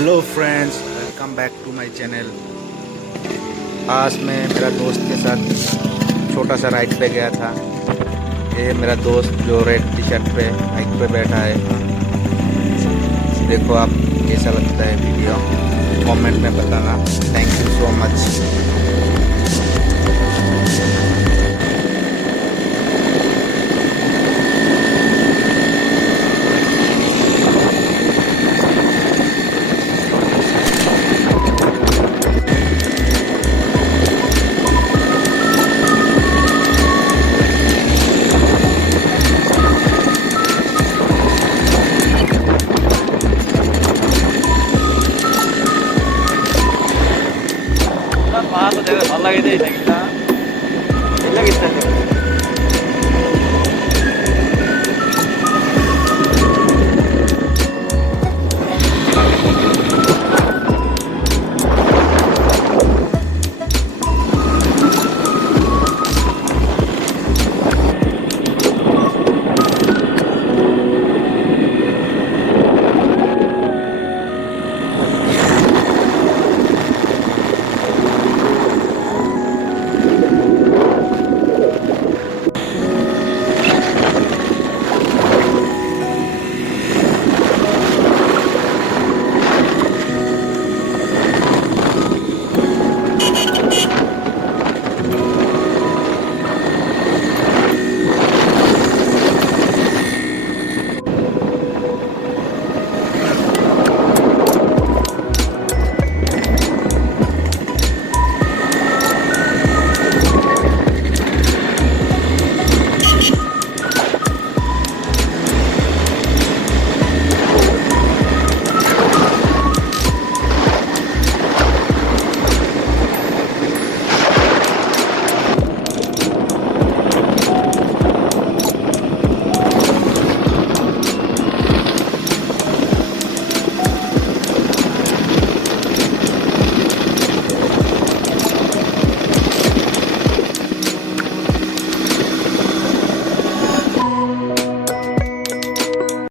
Hello friends, welcome back to my channel. आज मैं मेरा दोस्त के साथ छोटा सा राइड पे गया था। ये मेरा दोस्त जो रेड टी शर्ट पे बाइक पे बैठा है। देखो आप कैसा लगता है वीडियो, कमेंट में बताना। Thank you so much. वहाँ तो देखो ভাল লাগে দেই নাকি